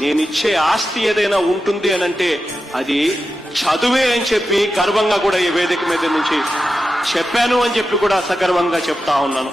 నేనిచ్చే ఆస్తి ఏదైనా ఉంటుంది అనంటే అది చదువే అని చెప్పి గర్వంగా కూడా ఈ వేదిక మీద నుంచి చెప్పాను అని చెప్పి కూడా సగర్వంగా చెప్తా ఉన్నాను.